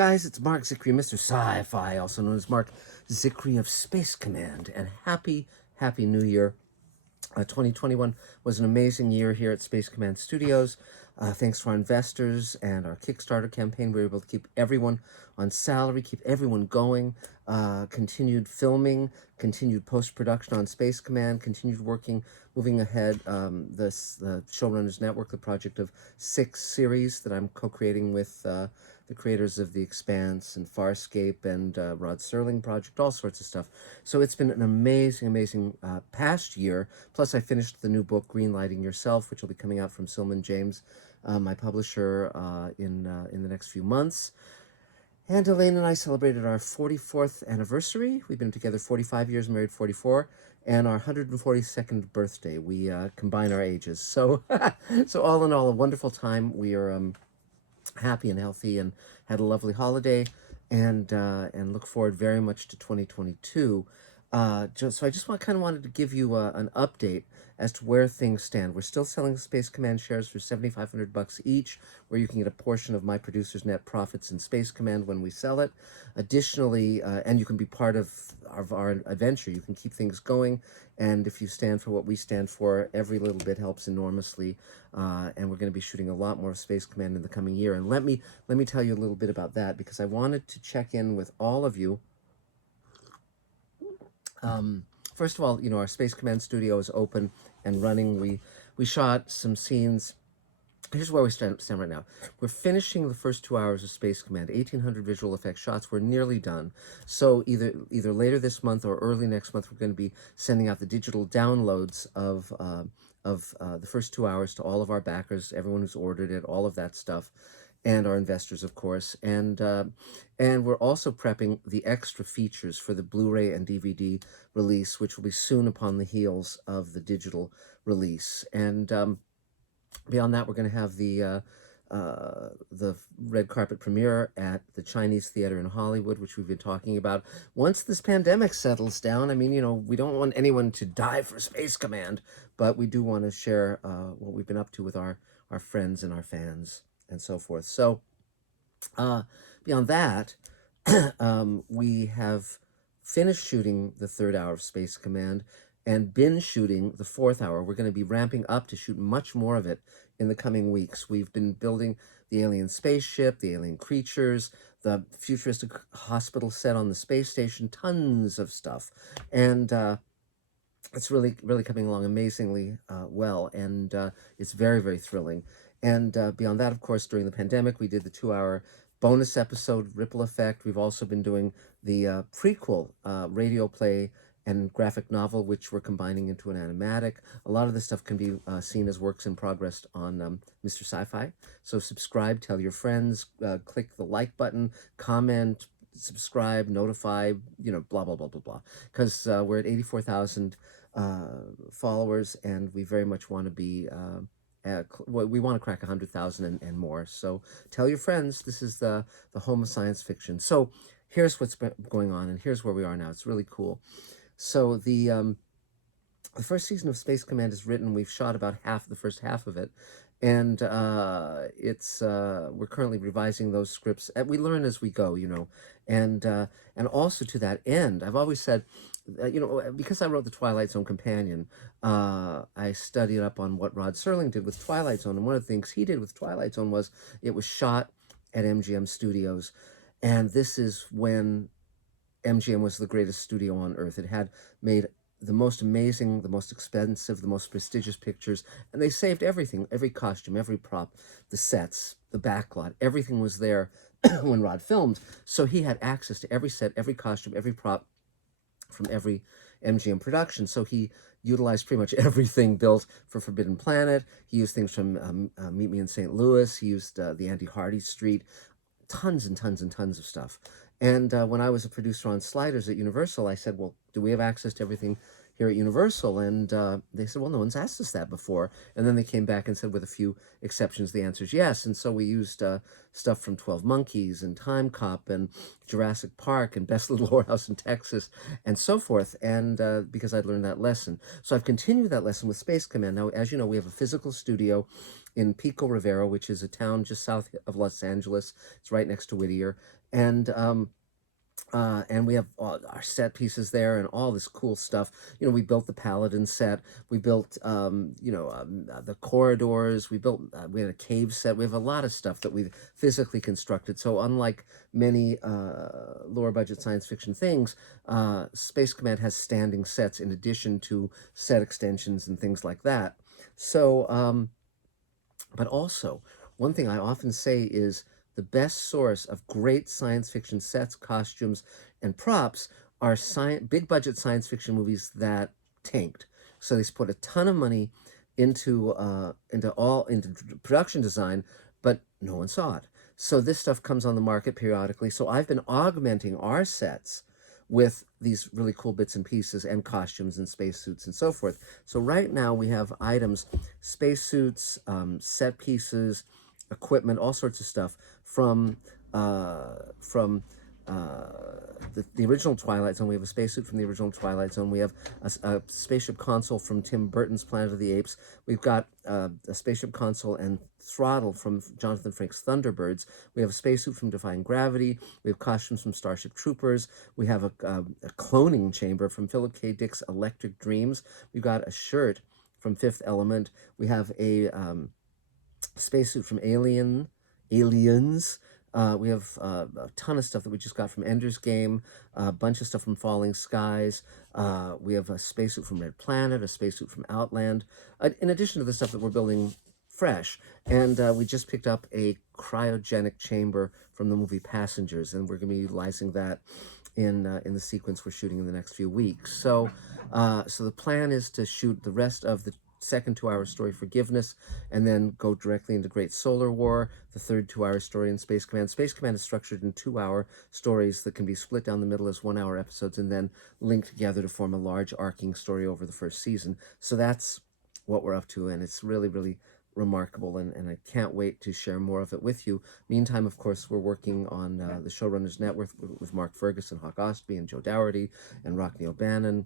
guys? It's Mark Zicree, Mr. Sci-Fi, also known as Mark Zicree of Space Command, and happy New Year. 2021 was an amazing year here at Space Command Studios. Thanks to our investors and our Kickstarter campaign, we were able to keep everyone on salary, keep everyone going, continued filming, continued post-production on Space Command, continued working, moving ahead the Showrunners Network, the project of 6 series that I'm co-creating with the creators of The Expanse and Farscape and Rod Serling project, all sorts of stuff. So it's been an amazing past year. Plus, I finished the new book, Greenlighting Yourself, which will be coming out from Silman James, my publisher, in the next few months. And Elaine and I celebrated our 44th anniversary. We've been together 45 years, married 44, and our 142nd birthday. We combine our ages. So, so all in all, a wonderful time. We are happy and healthy and had a lovely holiday, and look forward very much to 2022. So I just wanted to give you an update as to where things stand. We're still selling Space Command shares for $7,500 each, where you can get a portion of my producer's net profits in Space Command when we sell it. Additionally, and you can be part of our adventure. You can keep things going, and if you stand for what we stand for, every little bit helps enormously. And we're going to be shooting a lot more of Space Command in the coming year. And let me tell you a little bit about that, because I wanted to check in with all of you. First of all, our Space Command studio is open and running. We shot some scenes. Here's where we stand right now. We're finishing the first 2 hours of Space Command, 1,800 visual effects shots. We're nearly done. So either later this month or early next month, we're going to be sending out the digital downloads of the first 2 hours to all of our backers, everyone who's ordered it, all of that stuff, and our investors, of course. And we're also prepping the extra features for the Blu-ray and DVD release, which will be soon upon the heels of the digital release. And beyond that, we're going to have the red carpet premiere at the Chinese Theater in Hollywood, which we've been talking about. Once this pandemic settles down, I mean, we don't want anyone to die for Space Command, but we do want to share what we've been up to with our friends and our fans and so forth. So beyond that, we have finished shooting the 3rd hour of Space Command and been shooting the 4th hour. We're going to be ramping up to shoot much more of it in the coming weeks. We've been building the alien spaceship, the alien creatures, the futuristic hospital set on the space station, tons of stuff. And it's really coming along amazingly well, and it's very thrilling. And beyond that, of course, during the pandemic, we did the 2-hour bonus episode, Ripple Effect. We've also been doing the prequel radio play and graphic novel, which we're combining into an animatic. A lot of this stuff can be seen as works in progress on Mr. Sci-Fi. So subscribe, tell your friends, click the like button, comment, subscribe, notify, blah, blah, blah, blah, blah. Because we're at 84,000 followers, and we very much want to be... we want to crack 100,000 and more. So tell your friends. This is the home of science fiction. So here's what's been going on, and here's where we are now. It's really cool. So the first season of Space Command is written. We've shot about the first half of it, and we're currently revising those scripts. We learn as we go, and also to that end, I've always said, because I wrote the Twilight Zone companion, I studied up on what Rod Serling did with Twilight Zone, and one of the things he did with Twilight Zone was it was shot at MGM Studios, and this is when MGM was the greatest studio on earth. It had made the most amazing, the most expensive, the most prestigious pictures, and they saved everything, every costume, every prop, the sets, the backlot, everything was there when Rod filmed. So he had access to every set, every costume, every prop from every MGM production. So he utilized pretty much everything built for Forbidden Planet. He used things from Meet Me in St. Louis. He used the Andy Hardy Street, tons and tons of stuff. And when I was a producer on Sliders at Universal, I said, well, do we have access to everything here at Universal? And they said, well, no one's asked us that before. And then they came back and said, with a few exceptions, the answer is yes. And so we used stuff from 12 Monkeys and Time Cop and Jurassic Park and Best Little Whorehouse in Texas and so forth, and because I'd learned that lesson. So I've continued that lesson with Space Command. Now, as you know, we have a physical studio in Pico Rivera, which is a town just south of Los Angeles. It's right next to Whittier. And we have all our set pieces there and all this cool stuff. We built the Paladin set. We built, the corridors. We had a cave set. We have a lot of stuff that we've physically constructed. So unlike many lower budget science fiction things, Space Command has standing sets in addition to set extensions and things like that. So, but also, one thing I often say is the best source of great science fiction sets, costumes, and props are big budget science fiction movies that tanked. So they put a ton of money into production design, but no one saw it. So this stuff comes on the market periodically. So I've been augmenting our sets with these really cool bits and pieces and costumes and spacesuits and so forth. So right now we have items, spacesuits, set pieces, equipment, all sorts of stuff from the original Twilight Zone. We have a spacesuit from the original Twilight Zone. We have a spaceship console from Tim Burton's Planet of the Apes. We've got a spaceship console and throttle from Jonathan Frakes' Thunderbirds. We have a spacesuit from Defying Gravity. We have costumes from Starship Troopers. We have a cloning chamber from Philip K. Dick's Electric Dreams. We've got a shirt from Fifth Element. We have a spacesuit from Aliens. We have a ton of stuff that we just got from Ender's Game, a bunch of stuff from Falling Skies. We have a spacesuit from Red Planet, a spacesuit from Outland, in addition to the stuff that we're building fresh. And we just picked up a cryogenic chamber from the movie Passengers, and we're going to be utilizing that in the sequence we're shooting in the next few weeks. So the plan is to shoot the rest of the second 2-hour story, Forgiveness, and then go directly into Great Solar War, the third 2-hour story in Space Command. Space Command is structured in 2-hour stories that can be split down the middle as 1-hour episodes and then linked together to form a large arcing story over the first season. So that's what we're up to, and it's really, really remarkable, and I can't wait to share more of it with you. Meantime, of course, we're working on the Showrunners Network with Mark Ferguson, Hawk Ostby, and Joe Dougherty, and Rockne O'Bannon,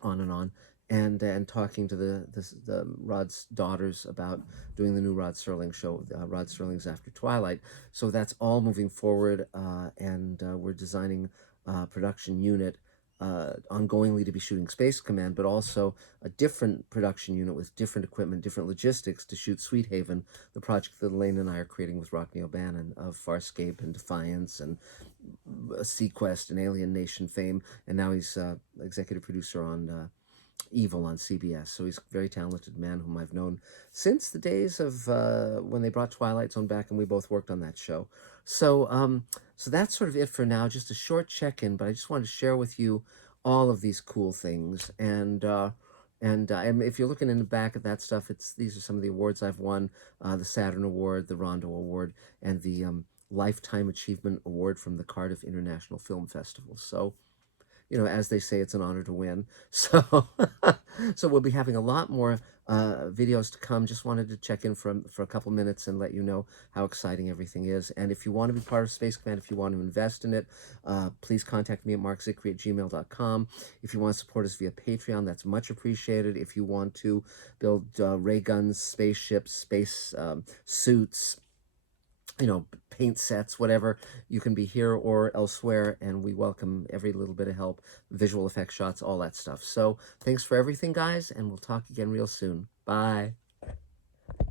on and on, and talking to the Rod's daughters about doing the new Rod Serling show, Rod Serling's After Twilight. So that's all moving forward, and we're designing a production unit ongoingly to be shooting Space Command, but also a different production unit with different equipment, different logistics to shoot Sweet Haven, the project that Elaine and I are creating with Rockne O'Bannon of Farscape and Defiance and Sequest and Alien Nation fame, and now he's executive producer on Evil on CBS. So he's a very talented man whom I've known since the days of when they brought Twilight Zone back, and we both worked on that show. So that's sort of it for now. Just a short check-in, but I just wanted to share with you all of these cool things. And if you're looking in the back at that stuff, these are some of the awards I've won: the Saturn Award, the Rondo Award, and the Lifetime Achievement Award from the Cardiff International Film Festival. So, as they say, it's an honor to win. So, so we'll be having a lot more videos to come. Just wanted to check in for a couple minutes and let you know how exciting everything is. And if you want to be part of Space Command, if you want to invest in it, please contact me at markzickery@gmail.com. If you want to support us via Patreon, that's much appreciated. If you want to build ray guns, spaceships, space suits, paint sets, whatever, you can be here or elsewhere, and we welcome every little bit of help, visual effects shots, all that stuff. So thanks for everything, guys, and we'll talk again real soon. Bye.